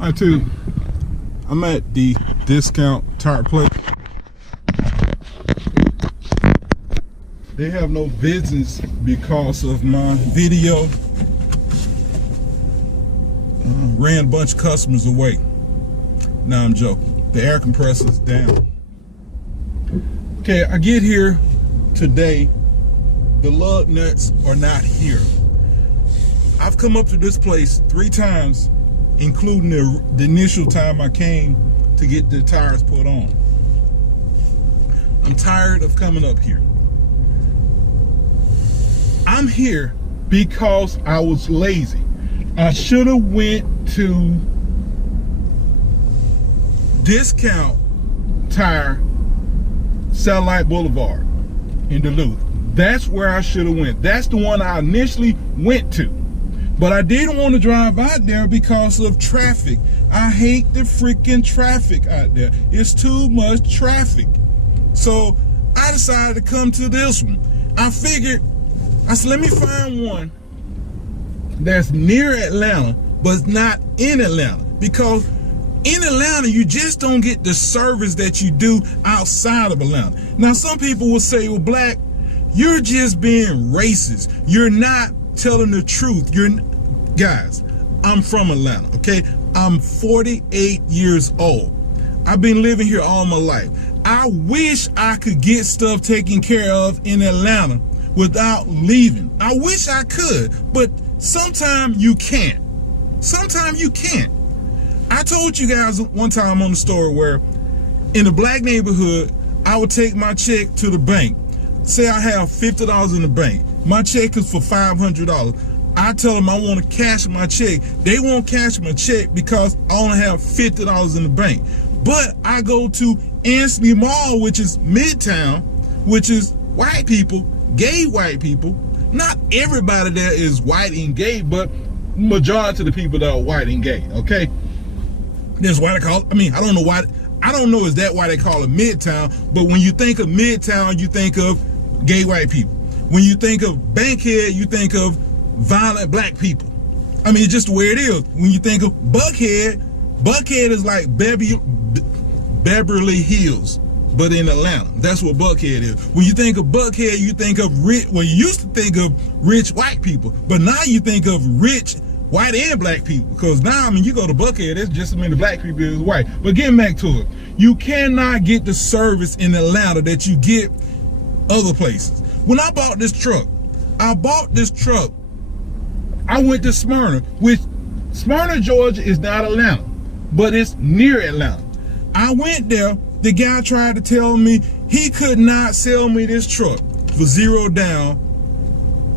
Hi, too. I'm at the Discount tire place. They have no business because of my video. Ran a bunch of customers away. Nah, I'm joking. The air compressor's down. Okay, I get here today. The lug nuts are not here. I've come up to this place 3 times, including the initial time I came to get the tires put on. I'm tired of coming up here. I'm here because I was lazy. I should have went to Discount Tire, Satellite Boulevard in Duluth. That's where I should have went. That's the one I initially went to. But I didn't want to drive out there because of traffic. I hate the freaking traffic out there. It's too much traffic. So I decided to come to this one. I said, let me find one that's near Atlanta, but not in Atlanta. Because in Atlanta, you just don't get the service that you do outside of Atlanta. Now, some people will say, well, Black, you're just being racist. You're not telling the truth. Guys, I'm from Atlanta, okay? I'm 48 years old. I've been living here all my life. I wish I could get stuff taken care of in Atlanta without leaving. I wish I could, but sometimes you can't. Sometimes you can't. I told you guys one time on the story where in the Black neighborhood, I would take my check to the bank. Say I have $50 in the bank. My check is for $500. I tell them I want to cash my check. They won't cash my check because I only have $50 in the bank. But I go to Ansley Mall, which is Midtown, which is white people, gay white people. Not everybody there is white and gay, but majority of the people that are white and gay, okay? That's why they call it, I don't know why, I don't know is that why they call it Midtown, but when you think of Midtown, you think of gay white people. When you think of Bankhead, you think of violent Black people. It's just the way it is. When you think of Buckhead, Buckhead is like Beverly Hills, but in Atlanta. That's what Buckhead is. When you think of Buckhead, you think of rich, well, you used to think of rich white people, but now you think of rich white and Black people. Because now, you go to Buckhead, it's just as many Black people as white. But getting back to it, you cannot get the service in Atlanta that you get other places. When I bought this truck, I went to Smyrna, which Smyrna, Georgia is not Atlanta, but it's near Atlanta. I went there, the guy tried to tell me he could not sell me this truck for $0 down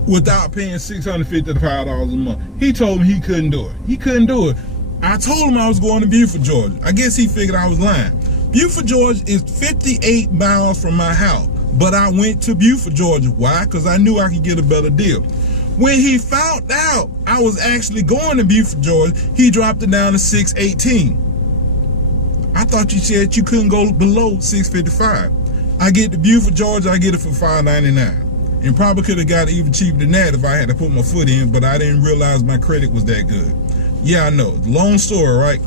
without paying $650 to $5 a month. He told me he couldn't do it. He couldn't do it. I told him I was going to Beaufort, Georgia. I guess he figured I was lying. Beaufort, Georgia is 58 miles from my house, but I went to Beaufort, Georgia. Why? Because I knew I could get a better deal. When he found out I was actually going to Beaufort, Georgia, he dropped it down to $618. I thought you said you couldn't go below $655. I get to Beaufort, Georgia, I get it for $599. And probably could have got it even cheaper than that if I had to put my foot in, but I didn't realize my credit was that good. Yeah, I know. Long story, right?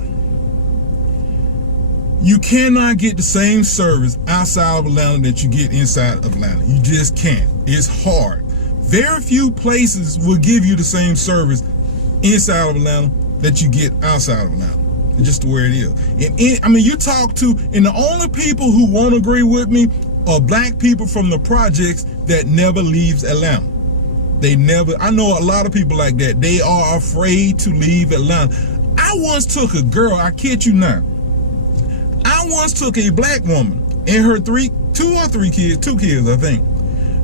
You cannot get the same service outside of Atlanta that you get inside of Atlanta. You just can't. It's hard. Very few places will give you the same service inside of Atlanta that you get outside of Atlanta. It's just the way it is. And you talk to, and the only people who won't agree with me are Black people from the projects that never leaves Atlanta. I know a lot of people like that. They are afraid to leave Atlanta. I once took a girl, I kid you not. I once took a Black woman and her 2 kids, I think.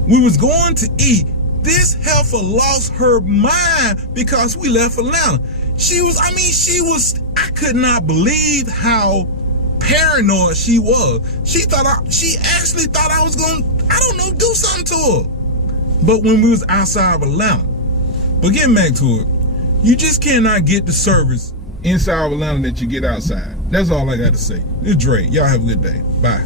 We was going to eat. This heifer lost her mind because we left Atlanta. I could not believe how paranoid she was. She actually thought I was going to, do something to her. But when we was outside of Atlanta. But getting back to it, you just cannot get the service inside of Atlanta that you get outside. That's all I got to say. It's Dre. Y'all have a good day. Bye.